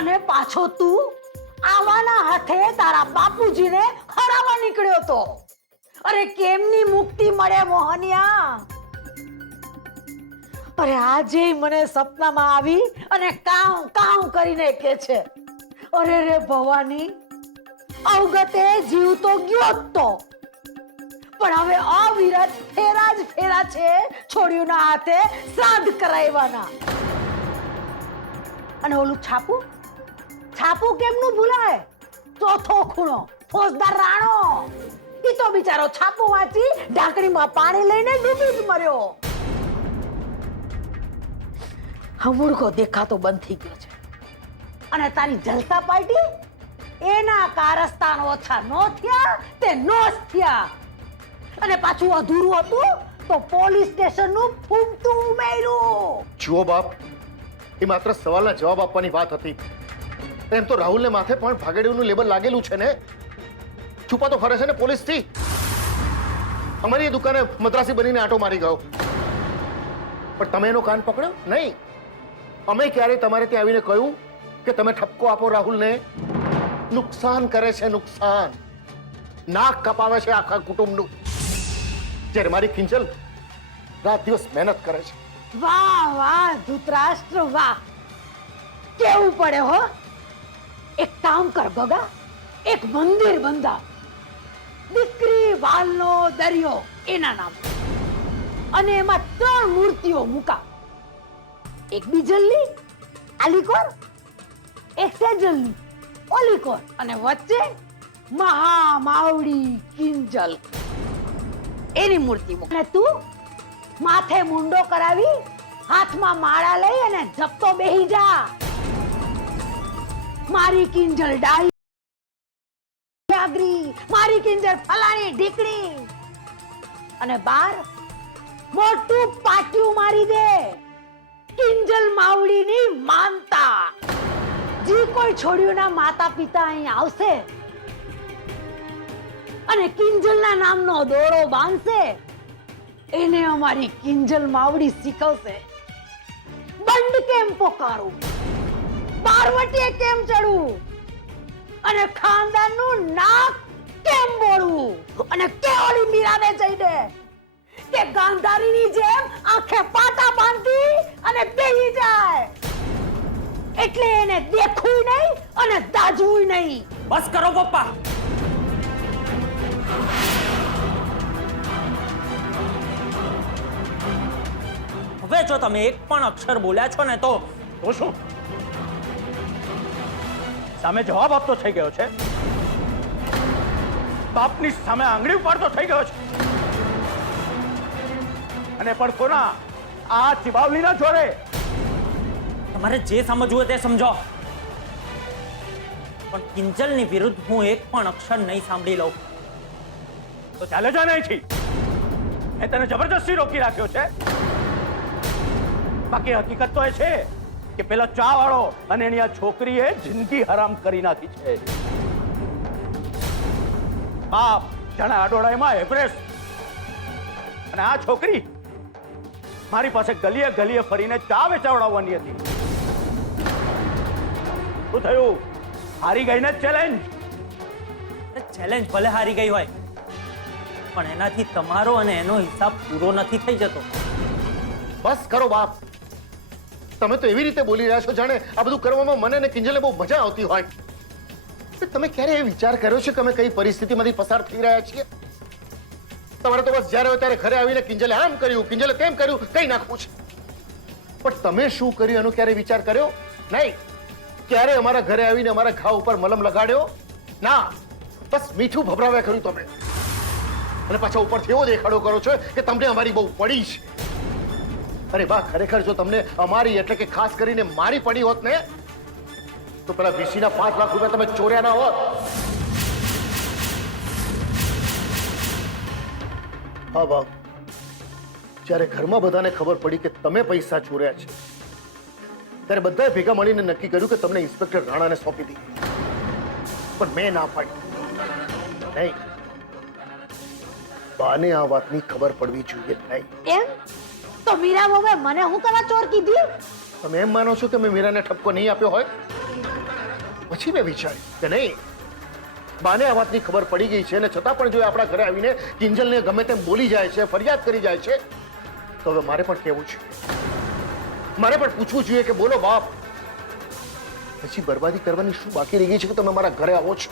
અને પાછો તું આવાના હાથે તારા બાપુજીને હરાવવા નીકળ્યો તો. અરે કેમની મુક્તિ મળે મોહનિયા? અરે આજે મને સપનામાં આવી અને કાઉ કાઉ કરીને કે છે, અરે રે ભવાની, અવગતે જીવ તો ગયો જ તો, પણ હવે અવિરત ફેરા જ ફેરા છે છોડ્યુંના હાથે શ્રાદ્ધ કરાવવાના. અને ઓલું છાપું છાપું કેમનું ભૂલાય? ચોથો ખૂણો ફોજદાર રાણો, ઈ તો બિચારો છાપું વાંચી ઢાંકણીમાં પાણી લઈને ડૂબી જ મર્યો. હમુડકો દેખાતો બંધ થઈ ગયો છે. અને તારી જલસા પાર્ટી, એના કારસ્તાન ઓછા નો થયા તે નોશ થયા. અને પાછું અધૂરું હતું તો પોલીસ સ્ટેશન નું ફૂમતું ઉમેર્યું. જુઓ બાપ, એ માત્ર સવાલના જવાબ આપવાની વાત હતી. એમ તો રાહુલને માથે પણ ભાગેડુનું લેબલ લાગેલું છે ને. છુપાતો ફરે છે ને પોલીસ થી. અમારી દુકાને મદ્રાસી બનીને આટો મારી ગયો, પણ તમે એનો કાન પકડ્યો નહીં. અમે ક્યારે તમારે ત્યાં આવીને કહ્યું કે તમે ઠપકો આપો રાહુલને? નુકસાન કરે છે, નુકસાન. નાક કપાવે છે આખા કુટુંબનું. જ્યારે મારી કિંજલ રાત દિવસ મહેનત કરે છે. વાહ વાહ ધૃતરાષ્ટ્ર વાહ, કેવું પડે હો. એક કામ કર ગગા, એક મંદિર બંધા, દીકરી વાલનો દરિયો એના નામ, અને એમાં 3 મૂર્તિઓ મૂકા. એક બીજલની આલીકોર, એક સેજલની ઓલીકોર, અને વચ્ચે મહા માવડી કિંજલ એની મૂર્તિ મૂક. અને તું માથે મુંડો કરાવી, હાથમાં માળા લઈ અને જપતો બેહી જા. મારી કિંજલ ડાઈ જાગરી, મારી કિંજલ ફલાણી ઢીકણી. અને બાર મોટું પાટિયું મારી દે, કિંજલ માવડીની માનતા. જે કોઈ છોડ્યુંના માતા પિતા અહીં આવશે અને કિંજલના નામનો દોરો બાંધશે, એને અમારી કિંજલ માવડી શીખવશે દંડ કેમ પોકારું, બારવટીએ કેમ ચડવું, અને ખાનદાનનું નાક કેમ બોળવું. અને કેવળી મીરાને જઈને કે ગાંધારીની જેમ આંખે પાટા બાંધી અને બેહી જાય, એટલે એને દેખવું નહીં અને દાજવું નહીં. બસ કરો પપ્પા. હવે જો તમે એક પણ અક્ષર બોલ્યા છો ને તો શું સામે જવાબ આપતો થઈ ગયો છે? બાપની સામે આંગળી ઉપાડતો થઈ ગયો છે, અને પણ કોના? આ ચિબાવલીના જોડે. તમારે જે સમજવું હોય તે સમજો, પણ કિંજલની વિરુદ્ધ હું એક પણ અક્ષર નહીં સાંભળી લઉં. તો ચાલે જા નહીં. એ તને જબરજસ્તી રોકી રાખ્યો છે. બાકી હકીકત તો એ છે કે પેલા ચા વાળો અને એની આ છોકરીએ જિંદગી હરામ કરી નાખી છે. બાપ જાણે આડોડાઈમાં એવરેસ્ટ, અને આ છોકરી મારી પાસે ગલીએ ગલીએ ફરીને ચા વેચાવડાવવાની હતી. શું થયું? હારી ગઈ ને ચેલેન્જ? ચેલેન્જ ભલે હારી ગઈ હોય, પણ એનાથી તમારો અને એનો હિસાબ પૂરો નથી થઈ જતો. બસ કરો બાપ. તમે તો એવી રીતે બોલી રહ્યા છો જાણે આ બધું કરવામાં મને અને કિંજલને બહુ મજા આવતી હોય. તમે ક્યારે એ વિચાર કર્યો છે કે અમે કઈ પરિસ્થિતિમાંથી પસાર થઈ રહ્યા છીએ? તમારે તો બસ જ્યારે હોય ત્યારે ઘરે આવીને કિંજલે આમ કર્યું, કિંજલે તેમ કર્યું, કઈ નાખવું છે. પણ તમે શું કર્યું એનો ક્યારે વિચાર કર્યો? નહીં. ક્યારે અમારા ઘરે આવીને અમારા ઘા ઉપર મલમ લગાડ્યો? ના. બસ મીઠું ભભરાવ્યા કર્યું તમે, અને પાછા ઉપરથી એવો દેખાડો કરો છો કે તમને અમારી બહુ પડી છે. અરે બા, ખરેખર જો તમને અમારી એટલે કે ખાસ કરીને મારી પડી હોત ને, તો પેલા વીસીના 5 લાખ રૂપિયા તમે ચોર્યા ના હોત. હા બા, જ્યારે ઘરમાં બધાને ખબર પડી કે તમે પૈસા ચોર્યા છે, ત્યારે બધાએ ભેગા મળીને નક્કી કર્યું કે તમને ઇન્સ્પેક્ટર રાણાને સોંપી દઈએ. પણ મેં ના પાડી. નહીં, બાને આ વાતની ખબર પડવી જોઈએ નહીં. એમ તો મીરા મોમે મને હું કરવા ચોર કીધી? તમે એમ માનો છો કે મેં મીરાને ઠપકો નહીં આપ્યો હોય? પછી મેં વિચાર્યું કે નહીં, બાને આ વાતની ખબર પડી ગઈ છે, અને છતાં પણ જો એ આપણા ઘરે આવીને કિંજલને ગમે તેમ બોલી જાય છે, ફરિયાદ કરી જાય છે, તો હવે મારે પણ કહેવું છે, મારે પણ પૂછવું જોઈએ કે બોલો બાપ, પછી બરબાદી કરવાની શું બાકી રહી ગઈ છે કે તમે મારા ઘરે આવો છો?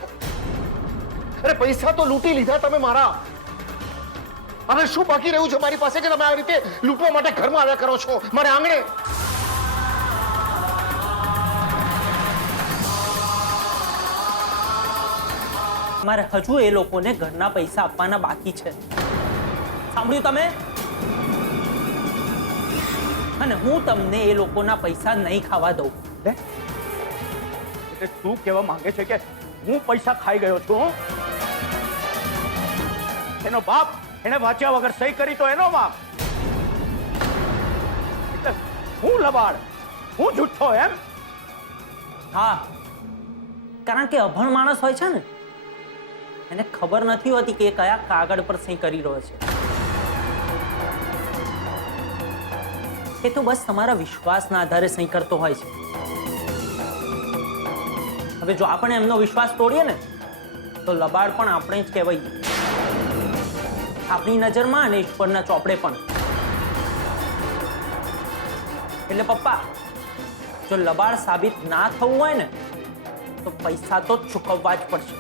અરે પૈસા તો લૂંટી લીધા તમે મારા, હવે શું બાકી રહ્યું છે મારી પાસે કે તમે આ રીતે લૂંટવા માટે ઘરમાં આવ્યા કરો છો મારે આંગણે? મારે હજુ એ લોકોને ઘરના પૈસા આપવાના બાકી છે. સાંભળ્યું તમે? અને હું તમને એ લોકોના પૈસા નહીં ખાવા દઉં. એટલે તું કહેવા માંગે છે કે હું પૈસા ખાઈ ગયો છું? એનો બાપ એને વાંચ્યા વગર સહી કરી તો એનો બાપ, એટલે હું લબાડ, હું જુઠ્ઠો એમ? હા, કારણ કે અભણ માણસ હોય છે ને, એને ખબર નથી હોતી કે એ કયા કાગળ પર સહી કરી રહ્યો છે. એ તો બસ તમારા વિશ્વાસના આધારે સહી કરતો હોય છે. હવે જો આપણે એમનો વિશ્વાસ તોડીએ ને તો લબાડ પણ આપણે જ કહેવાય, આપણી નજરમાં અને ઈશ્વરના ચોપડે પણ. એટલે પપ્પા, જો લબાડ સાબિત ના થવું હોય ને તો પૈસા તો ચૂકવવા જ પડશે.